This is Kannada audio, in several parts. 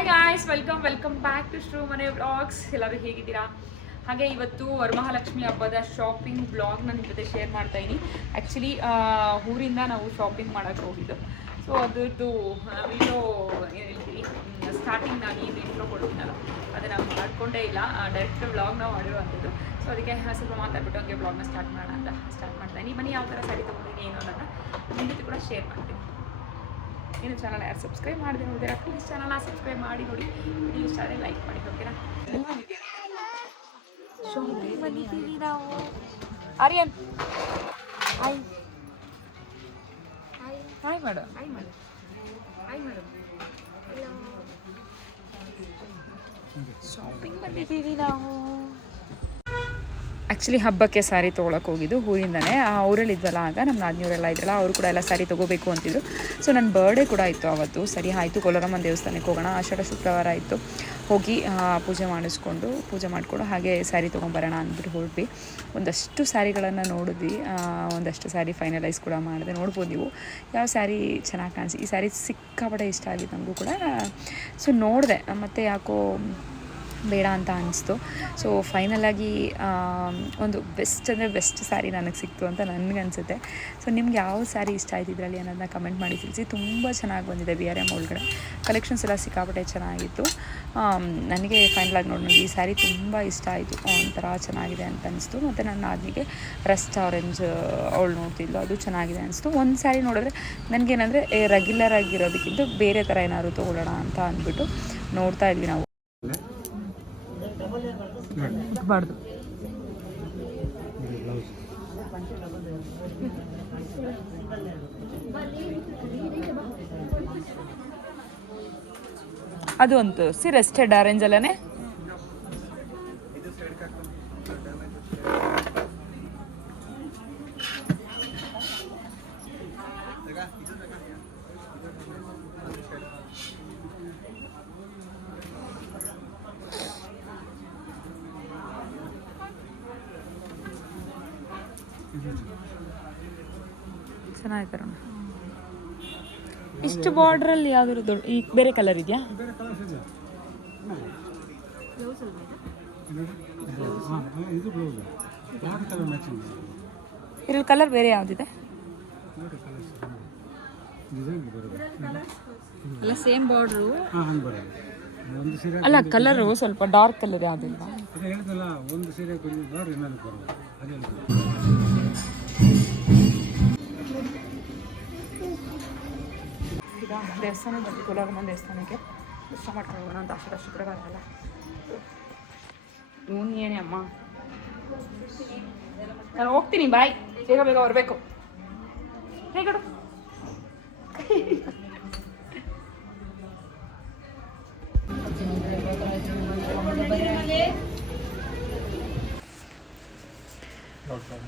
Hi guys, welcome back to Shru Mane vlogs. ಎಲ್ಲರೂ ಹೇಗಿದ್ದೀರಾ? ಹಾಗೆ ಇವತ್ತು ವರಮಹಾಲಕ್ಷ್ಮಿ ಹಬ್ಬದ ಶಾಪಿಂಗ್ ಬ್ಲಾಗ್ನ ನಿಮ್ಮ ಜೊತೆ ಶೇರ್ ಮಾಡ್ತಾ ಇದ್ದೀನಿ. ಆ್ಯಕ್ಚುಲಿ ಊರಿಂದ ನಾವು ಶಾಪಿಂಗ್ ಮಾಡೋಕ್ಕೆ ಹೋಗಿದ್ದು. ಸೊ ಅದ್ರದ್ದು ವಿಡಿಯೋ ಏನು ಹೇಳ್ತೀವಿ, ಸ್ಟಾರ್ಟಿಂಗ್ ನಾನು ಏನು ಇಂಟ್ರೋ ಕೊಡ್ತೀನಲ್ಲ ಅದನ್ನು ಮಾಡ್ಕೊಂಡೇ ಇಲ್ಲ, ಡೈರೆಕ್ಟ್ ವ್ಲಾಗ್ನ ಮಾಡಿರುವಂಥದ್ದು. ಸೊ ಅದಕ್ಕೆ ಸ್ವಲ್ಪ ಮಾತಾಡ್ಬಿಟ್ಟು ಹಂಗೆ ವ್ಲಾಗ್ನ ಸ್ಟಾರ್ಟ್ ಮಾಡೋಣ ಅಂತ ಸ್ಟಾರ್ಟ್ ಮಾಡ್ತಾ ಇದ್ದೀನಿ. ಬನ್ನಿ, ಯಾವ ಥರ ಸ್ಯಾರಿ ತೊಗೊಂಡಿದ್ದೀನಿ ಏನು ಅನ್ನೋದನ್ನ ನಿಮ್ಮ ಜೊತೆ ಕೂಡ ಶೇರ್ ಮಾಡ್ತೀನಿ. ಏನು ಚಾನಲ್ ಯಾರು ಸಬ್ಸ್ಕ್ರೈಬ್ ಮಾಡಿದೆ ನೋಡಿದ್ರೆ ಪ್ಲೀಸ್ ಚಾನಲ್ನ ಸಬ್ಸ್ಕ್ರೈಬ್ ಮಾಡಿ ನೋಡಿ, ವಿಡಿಯೋ ಇಷ್ಟ ಆದರೆ ಲೈಕ್ ಮಾಡಿ, ಓಕೆನಾ? ಶಾಪಿಂಗ್ ಬಂದಿದ್ದೀವಿ ನಾವು. ಆರ್ಯನ್ ಹಾಯ್ ಹಾಯ್ ಮಾಡು, ಹಾಯ್ ಮಾಡು, ಹಾಯ್ ಮಾಡು. ಶಾಪಿಂಗ್ ಬಂದಿದ್ದೀವಿ ನಾವು. ಆ್ಯಕ್ಚುಲಿ ಹಬ್ಬಕ್ಕೆ ಸ್ಯಾರಿ ತೊಗೊಳಕ್ಕೆ ಹೋಗಿದ್ದು ಊರಿಂದನೇ. ಊರಲ್ಲಿದ್ವಲ್ಲ, ಆಗ ನಮ್ಮ ನಾದಿನಿಯವರೆಲ್ಲ ಇದ್ರಲ್ಲ, ಅವರು ಕೂಡ ಎಲ್ಲ ಸ್ಯಾರಿ ತೊಗೋಬೇಕು ಅಂತಿದ್ರು. ಸೊ ನನ್ನ ಬರ್ಡೇ ಕೂಡ ಇತ್ತು ಅವತ್ತು. ಸರಿ ಆಯಿತು, ಕೋಲಾರಮ್ಮನ ದೇವಸ್ಥಾನಕ್ಕೆ ಹೋಗೋಣ, ಆಷಾಢ ಶುಕ್ರವಾರ ಇತ್ತು. ಹೋಗಿ ಪೂಜೆ ಮಾಡಿಕೊಂಡು ಹಾಗೆ ಸ್ಯಾರಿ ತೊಗೊಂಬರೋಣ ಅಂದ್ಬಿಟ್ಟು ಹೊರಟ್ವಿ. ಒಂದಷ್ಟು ಸ್ಯಾರಿಗಳನ್ನು ನೋಡಿದ್ವಿ, ಒಂದಷ್ಟು ಸ್ಯಾರಿ ಫೈನಲೈಸ್ ಕೂಡ ಮಾಡಿದೆ. ನೋಡ್ಬೋದು ನೀವು ಯಾವ ಸ್ಯಾರಿ ಚೆನ್ನಾಗಿ ಕಾಣಿಸಿ. ಈ ಸ್ಯಾರಿ ಸಿಕ್ಕಾಪಟ್ಟೆ ಇಷ್ಟ ಆಗಿತ್ತು ನನಗೂ ಕೂಡ. ಸೊ ನೋಡಿದೆ, ಮತ್ತು ಯಾಕೋ ಬೇಡ ಅಂತ ಅನಿಸ್ತು. ಸೊ ಫೈನಲಾಗಿ ಒಂದು ಬೆಸ್ಟ್ ಸ್ಯಾರಿ ನನಗೆ ಸಿಕ್ತು ಅಂತ ನನಗನ್ಸುತ್ತೆ. ಸೊ ನಿಮ್ಗೆ ಯಾವ ಸ್ಯಾರಿ ಇಷ್ಟ ಆಯ್ತು ಇದರಲ್ಲಿ ಅನ್ನೋದನ್ನ ಕಮೆಂಟ್ ಮಾಡಿ ತಿಳಿಸಿ. ತುಂಬ ಚೆನ್ನಾಗಿ ಬಂದಿದೆ. BRM ಒಳಗಡೆ ಕಲೆಕ್ಷನ್ಸ್ ಎಲ್ಲ ಸಿಕ್ಕಾಪಟ್ಟೆ ಚೆನ್ನಾಗಿತ್ತು. ನನಗೆ ಫೈನಲಾಗಿ ನೋಡಿ ನನಗೆ ಈ ಸ್ಯಾರಿ ತುಂಬ ಇಷ್ಟ ಆಯಿತು, ಒಂಥರ ಚೆನ್ನಾಗಿದೆ ಅಂತ ಅನಿಸ್ತು. ಮತ್ತು ನನ್ನ ಆದ್ಮಿಗೆ ರಸ್ಟ್ ಆರೆಂಜ್ ಅವಳು ನೋಡ್ತಿದ್ಲು, ಅದು ಚೆನ್ನಾಗಿದೆ ಅನಿಸ್ತು. ಒಂದು ಸ್ಯಾರಿ ನೋಡಿದ್ರೆ ನನಗೇನಂದರೆ ರೆಗ್ಯುಲರ್ ಆಗಿರೋದಕ್ಕಿಂತ ಬೇರೆ ಥರ ಏನಾದ್ರು ತೊಗೊಳ್ಳೋಣ ಅಂತ ಅಂದ್ಬಿಟ್ಟು ನೋಡ್ತಾ ಇದ್ವಿ ನಾವು. ಬಾರ್ದು ಅದು ಒಂದು ರೆಸ್ಟೆಡ್ ಆರೆಂಜ್ ಅಲ್ಲೇ. ಚೆನ್ನಾಗಿತ್ತು. ಇಷ್ಟು ಬಾರ್ಡ್ರಲ್ಲಿ ಯಾವ್ದಾದ್ರು ದೊಡ್ಡ ಈ ಬೇರೆ ಕಲರ್ ಇದೆಯಾ? ಇದ್ರಲ್ಲಿ ಕಲರ್ ಬೇರೆ ಯಾವುದಿದೆ? ಅಲ್ಲ, ಸೇಮ್ ಬಾರ್ಡ್ರು ಅಲ್ಲ, ಕಲರು ಸ್ವಲ್ಪ ಡಾರ್ಕ್ ಕಲರ್ ಯಾವುದಿಲ್ಲ? ದೇವಸ್ಥಾನ ಬಂದು ಕೋಲಾರಮ್ಮನ ದೇವಸ್ಥಾನಕ್ಕೆ ದರ್ಶನ ಮಾಡ್ಕೊಂಡು ಹೋಗೋಣ ಅಂತ. ಆಷಾಢ ಶುಕ್ರವಾರ ಅಲ್ಲ. ಇವನು ಏನೇ ಅಮ್ಮ, ನಾನು ಹೋಗ್ತೀನಿ, ಬಾಯ್. ಬೇಗ ಬರಬೇಕು. ಹೇಗಡು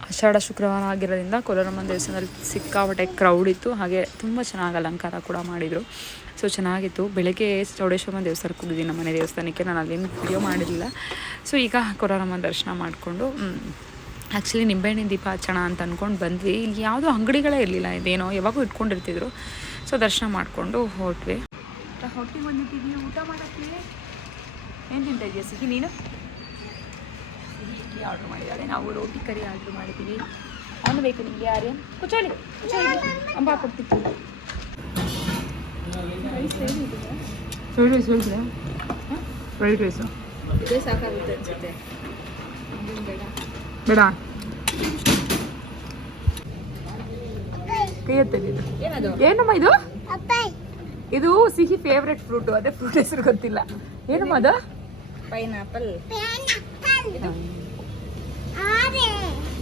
ಆಷಾಢ ಶುಕ್ರವಾರ ಆಗಿರೋದ್ರಿಂದ ಕೋಲಾರಮ್ಮನ ದೇವಸ್ಥಾನದಲ್ಲಿ ಸಿಕ್ಕಾಪಟ್ಟೆ ಕ್ರೌಡ್ ಇತ್ತು. ಹಾಗೆ ತುಂಬ ಚೆನ್ನಾಗಿ ಅಲಂಕಾರ ಕೂಡ ಮಾಡಿದರು. ಸೊ ಚೆನ್ನಾಗಿತ್ತು. ಬೆಳಗ್ಗೆ ಚೌಡೇಶ್ವರನ ದೇವಸ್ಥಾನಕ್ಕೆ ಹೋಗಿದ್ದೀನಿ, ನಮ್ಮ ಮನೆ ದೇವಸ್ಥಾನಕ್ಕೆ. ನಾನು ಅಲ್ಲೇನು ವಿಡಿಯೋ ಮಾಡಿರಲಿಲ್ಲ. ಸೊ ಈಗ ಕೋಲಾರಮ್ಮನ ದರ್ಶನ ಮಾಡಿಕೊಂಡು ಆ್ಯಕ್ಚುಲಿ ನಿಂಬೆಹಣ್ಣಿನ ದೀಪ ಹಚ್ಚೋಣ ಅಂತ ಅಂದ್ಕೊಂಡು ಬಂದ್ವಿ. ಇಲ್ಲಿ ಯಾವುದೋ ಅಂಗಡಿಗಳೇ ಇರಲಿಲ್ಲ, ಇದೇನೋ ಯಾವಾಗೂ ಇಟ್ಕೊಂಡಿರ್ತಿದ್ರು. ಸೊ ದರ್ಶನ ಮಾಡಿಕೊಂಡು ಹೊರಟ್ವಿ. ಹೊಟ್ಟಿಗೆ ಬಂದಿದ್ದೀವಿ ಊಟ ಮಾಡೋಕ್ಕೆ. ಏನು ತಿಂತಾ ಇದೆಯಾ ಸಿಹಿ ನೀನು? ಸಿಹಿ ಆರ್ಡ್ರ್ ಮಾಡಿದ್ದಾಳೆ. ನಾವು ರೋಟಿ ಕರಿ ಆರ್ಡ್ರ್ ಮಾಡಿದ್ದೀವಿ. ಅವನು ಬೇಕು ನಿಮಗೆ? ಆರ್ಯನ್ ಕುಚೋಲಿ ಅಂಬ ಕೊಡ್ತಿತ್ತು. ಫ್ರೈಡ್ ರೈಸ್ ಹೇಳಿದ್ರೆ ಫ್ರೈಡ್ ರೈಸು ಇದೇ ಸಾಕಾಗುತ್ತೆ ಅನಿಸುತ್ತೆ. ಬೇಡ, ಕೈ ಎತ್ತಿದ್ದು ಏನಮ್ಮ ಇದು? ಇದು ಸಿಹಿ ಫೇವ್ರೆಟ್ ಫ್ರೂಟು. ಅದೇ ಫ್ರೂಟ್ ಹೆಸರು ಗೊತ್ತಿಲ್ಲ. ಏನಮ್ಮ ಅದು? ಪೈನಾಪಲ್.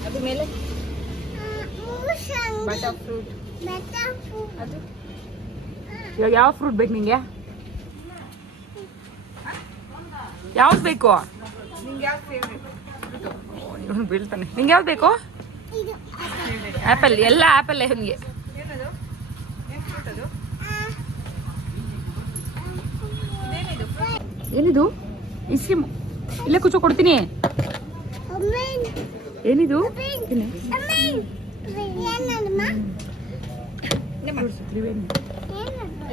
ಅದು ಮೇಲೆ ಬಟರ್ ಫ್ರೂಟ್. ಅದು ಇವಾಗ ಯಾವ ಫ್ರೂಟ್ ಬೇಕು ನಿಂಗೆ? ಯಾವ್ದು ಬೇಕು ನಿಂಗೆ? ಯಾವ್ದು ಫೇವ್ರೆಟ್? ಇವನು ಬೀಳ್ತಾನೆ. ನಿಂಗೆ ಯಾವ್ದು ಬೇಕು? ಆ್ಯಪಲ್. ಎಲ್ಲ ಆ್ಯಪಲ್ಲೇ ನಿಮಗೆ. ಏನಿದು? ಇಸ್ಕ್ರೀಮು. ಇಲ್ಲೇ ಕೂಚೋ ಕೊಡ್ತೀನಿ. ಏನಿದು?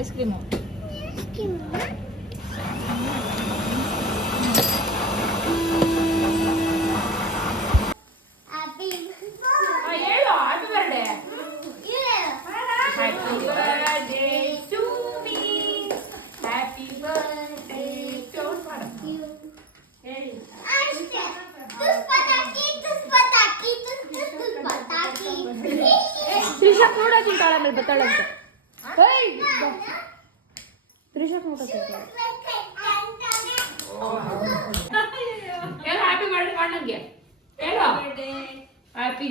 Ice cream. ಆಮೇಲೆ ಬತ್ತಾಳ ಅಂತ ಹ್ಯಾಪಿ ಬರ್ಡೇ ಮಾಡಂಗೆ ಹ್ಯಾಪಿ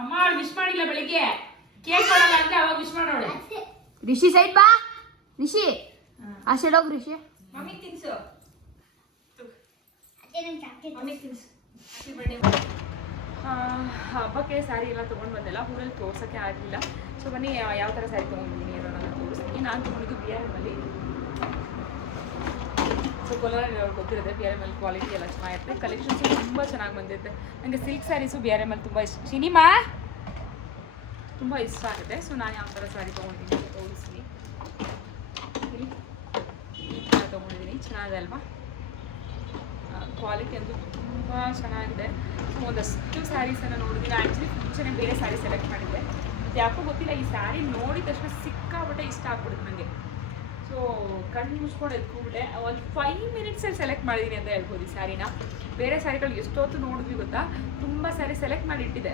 ಅಮ್ಮ ವಿಶ್ ಮಾಡಿಲ್ಲ ಬೆಳಿಗ್ಗೆ ಕೇಕ್ ಕೊಡಲ್ಲ ಅಂತ ಅವಾಗ ವಿಶ್ ಮಾಡೋಳೆ ರಿಷಿ ಸೈಡ್ ಬಾ ರಿಷಿ ಆ ಸೈಡ್ ಹೋಗಿ ರಿಷಿ ಮಮ್ಮಿ ತಿನ್ಸು ಮಮ್ಮಿ ತಿನ್ಸು ಹ್ಯಾಪಿ ಬರ್ಡೇ ಹಬ್ಬಕ್ಕೆ ಸ್ಯಾರಿ ಎಲ್ಲ ತೊಗೊಂಡು ಬಂದೆಲ್ಲ ಊರಲ್ಲಿ ತೋರ್ಸೋಕ್ಕೆ ಆಗಲಿಲ್ಲ. ಸೊ ಬನ್ನಿ ಯಾವ ಥರ ಸ್ಯಾರಿ ತೊಗೊಂಡಿದ್ದೀನಿ ಅನ್ನೋದನ್ನ ತೋರಿಸ್ತೀನಿ. ನಾನು ತೊಗೊಂಡಿದ್ದು BRMಲ್ಲಿ. ಸೊ ಕೋಲಾರಲ್ಲಿ ಅವ್ರಿಗೆ ಗೊತ್ತಿರುತ್ತೆ BRMಲ್ಲಿ ಕ್ವಾಲಿಟಿ ಎಲ್ಲ ಚೆನ್ನಾಗಿರುತ್ತೆ, ಕಲೆಕ್ಷನ್ಸು ತುಂಬ ಚೆನ್ನಾಗಿ ಬಂದಿರುತ್ತೆ. ನನಗೆ ಸಿಲ್ಕ್ ಸ್ಯಾರೀಸು BRMಲ್ಲಿ ತುಂಬ ಇಷ್ಟ. ಸಿನಿಮಾ ತುಂಬ ಇಷ್ಟ ಆಗುತ್ತೆ. ಸೊ ನಾನು ಯಾವ ಥರ ಸ್ಯಾರಿ ತೊಗೊಂಡಿದ್ದೀನಿ ಅಂತ ತೋರಿಸ್ತೀನಿ. ಈ ಥರ ತೊಗೊಂಡಿದ್ದೀನಿ, ಚೆನ್ನಾಗಿದೆ ಅಲ್ವಾ? ಕ್ವಾಲಿಟಿ ಅಂತೂ ತುಂಬ ಚೆನ್ನಾಗಿದೆ. ಒಂದಷ್ಟು ಸ್ಯಾರೀಸನ್ನು ನೋಡಿದ್ದೀನಿ. ಆ್ಯಕ್ಚುಲಿ ಮುಂಚೆನೇ ಬೇರೆ ಸ್ಯಾರಿ ಸೆಲೆಕ್ಟ್ ಮಾಡಿದ್ದೆ, ಮತ್ತು ಯಾಕೋ ಗೊತ್ತಿಲ್ಲ ಈ ಸ್ಯಾರಿ ನೋಡಿದ ತಕ್ಷಣ ಸಿಕ್ಕಾಬಿಟ್ಟೆ ಇಷ್ಟ ಆಗ್ಬಿಡುತ್ತೆ ನನಗೆ. ಸೊ ಕಣ್ಣು ಮುಚ್ಕೊಂಡು ಎತ್ಕೊಂಡ್ಬಿಟ್ಟೆ. ಒಂದು 5 ಮಿನಿಟ್ಸಲ್ಲಿ ಸೆಲೆಕ್ಟ್ ಮಾಡಿದ್ದೀನಿ ಅಂತ ಹೇಳ್ಬೋದು ಈ ಸ್ಯಾರಿನ. ಬೇರೆ ಸ್ಯಾರಿಗಳು ಎಷ್ಟೊತ್ತು ನೋಡಿದ್ವಿ ಗೊತ್ತಾ, ತುಂಬ ಸ್ಯಾರಿ ಸೆಲೆಕ್ಟ್ ಮಾಡಿ ಇಟ್ಟಿದ್ದೆ,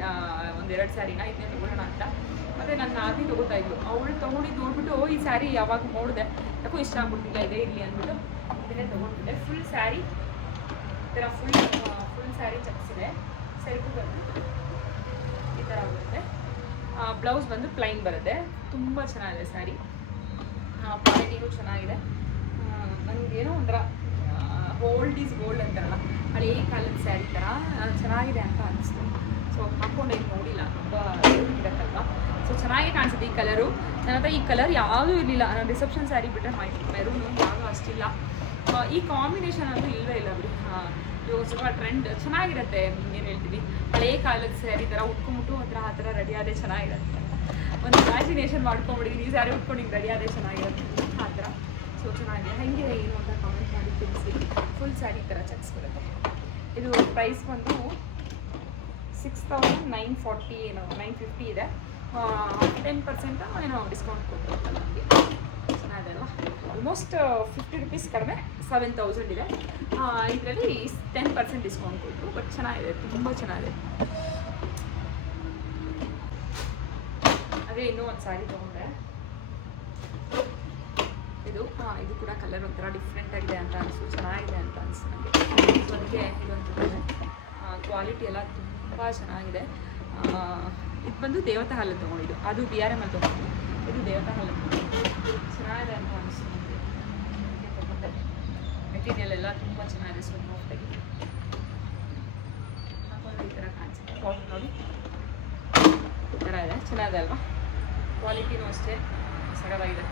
1-2 ಸ್ಯಾರಿನ ಇದನ್ನೇ ತೊಗೊಳ್ಳೋಣ ಅಂತ. ಮತ್ತು ನನ್ನ ನಾದಿ ತೊಗೋತಾ ಇದ್ಲು, ಅವಳು ತೊಗೊಂಡಿದ್ದು ನೋಡ್ಬಿಟ್ಟು ಈ ಸ್ಯಾರಿ ಯಾವಾಗ ನೋಡಿದೆ ಯಾಕೋ ಇಷ್ಟ ಆಗ್ಬಿಡ್ತಿಲ್ಲ, ಇದೇ ಇರಲಿ ಅಂದ್ಬಿಟ್ಟು ಇದನ್ನೇ ತೊಗೊಂಡ್ಬಿಟ್ಟೆ. ಫುಲ್ ಸ್ಯಾರಿ ಈ ಥರ ಫುಲ್ ಸ್ಯಾರಿ ಚಕ್ಸಿದೆ. ಸೆರಗು ಬಂದು ಈ ಥರ ಬರುತ್ತೆ. ಬ್ಲೌಸ್ ಬಂದು ಪ್ಲೈನ್ ಬರುತ್ತೆ. ತುಂಬ ಚೆನ್ನಾಗಿದೆ ಸ್ಯಾರಿ, ಕ್ವಾಲಿಟಿನೂ ಚೆನ್ನಾಗಿದೆ. ನನಗೇನೋ ಒಂಥರ ಓಲ್ಡ್ ಈಸ್ ಗೋಲ್ಡ್ ಅಂತಾರಲ್ಲ, ಹಳೇ ಕಾಲದ ಸ್ಯಾರಿ ಥರ ಚೆನ್ನಾಗಿದೆ ಅಂತ ಅನಿಸ್ತು. ಸೊ ಹಾಕ್ಕೊಂಡೆ ನೋಡಿಲ್ಲ, ತುಂಬ ಇರತ್ತಲ್ವ. ಸೊ ಚೆನ್ನಾಗಿ ಕಾಣಿಸುತ್ತೆ ಈ ಕಲರು. ನನ್ನ ಹತ್ರ ಈ ಕಲರ್ ಯಾವುದೂ ಇರಲಿಲ್ಲ. ನಾನು ರಿಸೆಪ್ಷನ್ ಸ್ಯಾರಿ ಬಿಟ್ಟರೆ ಮೆರೂನು ಯಾವುದೂ ಅಷ್ಟಿಲ್ಲ. ಈ ಕಾಂಬಿನೇಷನ್ ಅಂತೂ ಇಲ್ಲವೇ ಇಲ್ಲ ಬಿಡಿ. ಇವಾಗ ಸ್ವಲ್ಪ ಟ್ರೆಂಡ್ ಚೆನ್ನಾಗಿರುತ್ತೆ. ಏನು ಹೇಳ್ತೀವಿ, ಹಳೇ ಕಾಲದ ಸ್ಯಾರಿ ಥರ ಉಟ್ಕೊಂಬಿಟ್ಟು ಆ ಥರ ರೆಡಿ ಆದೇ ಚೆನ್ನಾಗಿರುತ್ತೆ. ಒಂದು ಇಮ್ಯಾಜಿನೇಷನ್ ಮಾಡ್ಕೊಂಬಿಟ್ಟಿದ್ದೀನಿ, ಈ ಸ್ಯಾರಿ ಉಟ್ಕೊಂಡು ಹಿಂಗೆ ರೆಡಿ ಆದೇ ಚೆನ್ನಾಗಿರುತ್ತೆ ಆ ಥರ. ಸೊ ಚೆನ್ನಾಗಿದೆ. ಹೆಂಗಿದೆ ಏನು ಅಂತ ಕಾಮೆಂಟ್ ಮಾಡಿ ತಿಳಿಸಿ. ಫುಲ್ ಸ್ಯಾರಿ ಥರ ಚೆಕ್ಸ್ ಬರುತ್ತೆ. ಇದು ಪ್ರೈಸ್ ಬಂದು 6,940 ಏನೋ 950 ಇದೆ. 10% ಏನೋ ಡಿಸ್ಕೌಂಟ್ ಕೊಟ್ಟಿರುತ್ತಲ್ಲ ನಮಗೆ. ಚೆನ್ನಾಗಿದೆ ಅಲ್ವಾ? ಆಲ್ಮೋಸ್ಟ್ 50 ರೂಪೀಸ್ ಕಡಿಮೆ 7,000 ಇದೆ. ಇದರಲ್ಲಿ 10% ಡಿಸ್ಕೌಂಟ್ ಕೊಟ್ಟರು. ಬಟ್ ಚೆನ್ನಾಗಿದೆ, ತುಂಬ ಚೆನ್ನಾಗಿದೆ. ಅದೇ ಇನ್ನೂ ಒಂದು ಸ್ಯಾರಿ ತೊಗೊಂಡೆ. ಇದು ಕೂಡ ಕಲರ್ ಒಂಥರ ಡಿಫ್ರೆಂಟ್ ಆಗಿದೆ ಅಂತ ಅನಿಸ್ತು, ಚೆನ್ನಾಗಿದೆ ಅಂತ ಅನಿಸ್ತು ನನಗೆ. ಸೊ ಅದಕ್ಕೆ ಇದೊಂದು ಕ್ವಾಲಿಟಿ ಎಲ್ಲ ತುಂಬ ಚೆನ್ನಾಗಿದೆ. ಇದು ಬಂದು ದೇವತಾ ಹಾಲು ತೊಗೊಂಡಿದ್ದು, ಅದು BRMಲ್ಲಿ ತೊಗೊಂಡಿದ್ದು. ಇದು ದೇವತಾ ಹಾಲು ಚೆನ್ನಾಗಿದೆ ಅಂತ ಅನಿಸ್ತು ನನಗೆ. ತೊಗೊಂಡೆ. ಮೆಟೀರಿಯಲ್ ಎಲ್ಲ ತುಂಬ ಚೆನ್ನಾಗಿದೆ. ಸೊ ನೋಡ್ತಾಗಿ ಹಾಕೊಂಡು ಈ ಥರ ಕಾಣಿಸುತ್ತೆ. ಕಾಟನ್ ನೋಡಿ ಈ ಥರ ಇದೆ, ಚೆನ್ನಾಗಿದೆ ಅಲ್ವಾ? ಕ್ವಾಲಿಟಿನೂ ಅಷ್ಟೇ ಸಗವಾಗಿದೆ.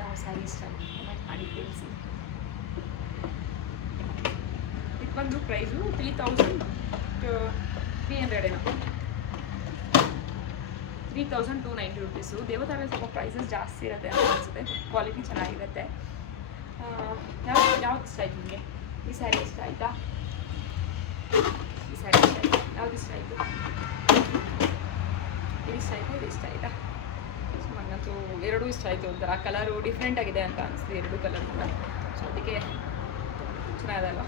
ಯಾವ ಸ್ಯಾರಿ ಇಷ್ಟ ಕಮೆಂಟ್ ಮಾಡಿ ತಿಳಿಸಿ. ಇದು ಬಂದು ಪ್ರೈಸು 3,300 ಏನೋ, 3,290 ರೂಪೀಸು. ದೇವತಾರಲ್ಲಿ ಸ್ವಲ್ಪ ಪ್ರೈಸಸ್ ಜಾಸ್ತಿ ಇರುತ್ತೆ ಅಂತ ಅನಿಸುತ್ತೆ. ಕ್ವಾಲಿಟಿ ಚೆನ್ನಾಗಿರುತ್ತೆ. ಯಾವ್ದು ಇಷ್ಟ ಆಯ್ತು ನಿಮಗೆ? ಈ ಸ್ಯಾರಿ ಇಷ್ಟ ಆಯಿತಾ? ಈ ಸ್ಯಾರಿ ಇಷ್ಟ ಆಯಿತು? ಯಾವ್ದು ಇಷ್ಟ ಆಯಿತು? ಇದು ಇಷ್ಟ ಆಯಿತಾ? ಇದು ಇಷ್ಟ ಆಯಿತಾ? ಸೊ ನನಗಂತೂ ಎರಡೂ ಇಷ್ಟ ಆಯಿತು. ಒಂಥರ ಕಲರು ಡಿಫ್ರೆಂಟ್ ಆಗಿದೆ ಅಂತ ಅನಿಸ್ತು, ಎರಡು ಕಲರ್ ಕೂಡ. ಸೊ ಅದಕ್ಕೆ ಚೆನ್ನಾಗಿದೆ ಅಲ್ವಾ?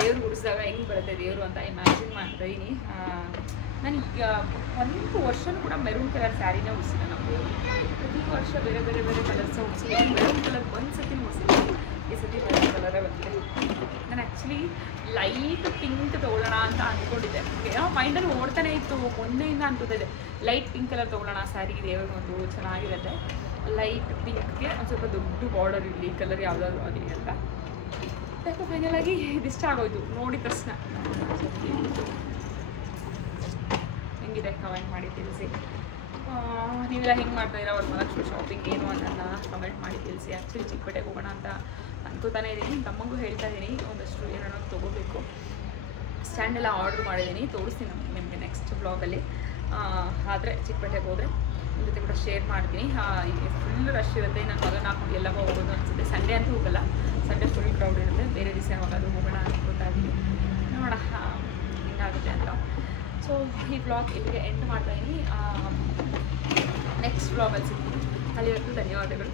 ದೇವ್ರು ಗುಡಿಸಿದಾಗ ಹೆಂಗೆ ಬರುತ್ತೆ ದೇವರು ಅಂತ ಇಮ್ಯಾಜಿನ್ ಮಾಡ್ತಾಯಿದ್ದೀನಿ. ನನಗೆ 1 ವರ್ಷನೂ ಕೂಡ ಮೆರೂನ್ ಕಲರ್ ಸ್ಯಾರಿನೇ ಉಡಿಸಿಲ್ಲ ನಾವು. ಪ್ರತಿ ವರ್ಷ ಬೇರೆ ಬೇರೆ ಬೇರೆ ಕಲರ್ಸ ಉಡಿಸಿ, ಮೆರೂನ್ ಕಲರ್ ಒಂದು ಸತಿ ಉಡಿಸಿಲ್ಲ. ಈ ಸತಿ ಮೆರೂನ್ ಕಲರೇ ಬಂದಿದೆ. ನಾನು ಆ್ಯಕ್ಚುಲಿ ಲೈಟ್ ಪಿಂಕ್ ತೊಗೊಳ್ಳೋಣ ಅಂತ ಅಂದ್ಕೊಂಡಿದ್ದೆ. ಏನೋ ಮೈಂಡಲ್ಲಿ ಓಡ್ತಾನೆ ಇತ್ತು, ಮೊನ್ನೆಯಿಂದ ಅನ್ಕೋತಿದ್ದೆ ಲೈಟ್ ಪಿಂಕ್ ಕಲರ್ ತೊಗೊಳ್ಳೋಣ ಸ್ಯಾರಿಗೆ, ದೇವ್ರಿಗೊಂದು ಚೆನ್ನಾಗಿರುತ್ತೆ. ಲೈಟ್ ಪಿಂಕ್ಗೆ ಒಂದು ಸ್ವಲ್ಪ ದೊಡ್ಡ ಬಾರ್ಡರ್ ಇರಲಿ, ಕಲರ್ ಯಾವುದಾದ್ರು ಆಗಲಿ ಅಂತ. ಯಾಕೆ ಫೈನಲ್ ಆಗಿ ಇದಿಷ್ಟ ಆಗೋಯ್ತು ನೋಡಿದ ತಕ್ಷಣ. ಹೆಂಗಿದೆ ಕಮೆಂಟ್ ಮಾಡಿ ತಿಳಿಸಿ. ನೀವೆಲ್ಲ ಹೆಂಗೆ ಮಾಡ್ತಾಯಿದ್ದೀರಾ? ಅವ್ರ ಮಹಾಲಕ್ಷ್ಮಿ ಶಾಪಿಂಗ್ ಏನು ಅನ್ನೋದನ್ನ ಕಮೆಂಟ್ ಮಾಡಿ ತಿಳಿಸಿ. ಆ್ಯಕ್ಚುಲಿ ಚಿಕ್ಕಪೇಟೆಗೆ ಹೋಗೋಣ ಅಂತ ಅನ್ಕೋತಾನೆ ಇದ್ದೀನಿ. ತಮ್ಮಂಗೂ ಹೇಳ್ತಾ ಇದ್ದೀನಿ ಒಂದಷ್ಟು ಏನೇನೋ ತೊಗೋಬೇಕು. ಸ್ಟ್ಯಾಂಡೆಲ್ಲ ಆರ್ಡ್ರ್ ಮಾಡಿದ್ದೀನಿ, ತೋರಿಸ್ತೀನಿ ನಿಮಗೆ ನೆಕ್ಸ್ಟ್ ಬ್ಲಾಗಲ್ಲಿ. ಆದರೆ ಚಿಕ್ಕಪೇಟೆಗೆ ಹೋದರೆ ನಿಮ್ಮ ಜೊತೆ ಕೂಡ ಶೇರ್ ಮಾಡ್ತೀನಿ. ಈಗ ಫುಲ್ ರಶ್ ಇರುತ್ತೆ. ನನ್ನ ಮಗನ ಹಾಕೊಂಡು ಎಲ್ಲವೋ ಹೋಗೋದು ಅನಿಸುತ್ತೆ. ಸಂಡೇ ಅಂತೂ ಹೋಗಲ್ಲ, ಸಂಡೇ ಫುಲ್ ಕ್ರೌಡ್ ಇರುತ್ತೆ. ಬೇರೆ ದಿವಸ ಯಾವಾಗಾದ್ರೂ ಹೋಗೋಣ ಅನ್ಕೋತಾ ಇದ್ದೀನಿ, ನೋಡೋಣ ಹಿಂಗಾಗುತ್ತೆ ಅಂತ. ಸೊ ಈ ಬ್ಲಾಗ್ ಇಲ್ಲಿಗೆ ಎಂಡ್ ಮಾಡ್ತಾಯಿದ್ದೀನಿ. ನೆಕ್ಸ್ಟ್ ಬ್ಲಾಗಲ್ಲಿ ಸಿಗ್ತೀನಿ. ಅಲ್ಲಿವರೆಗೂ ಧನ್ಯವಾದಗಳು.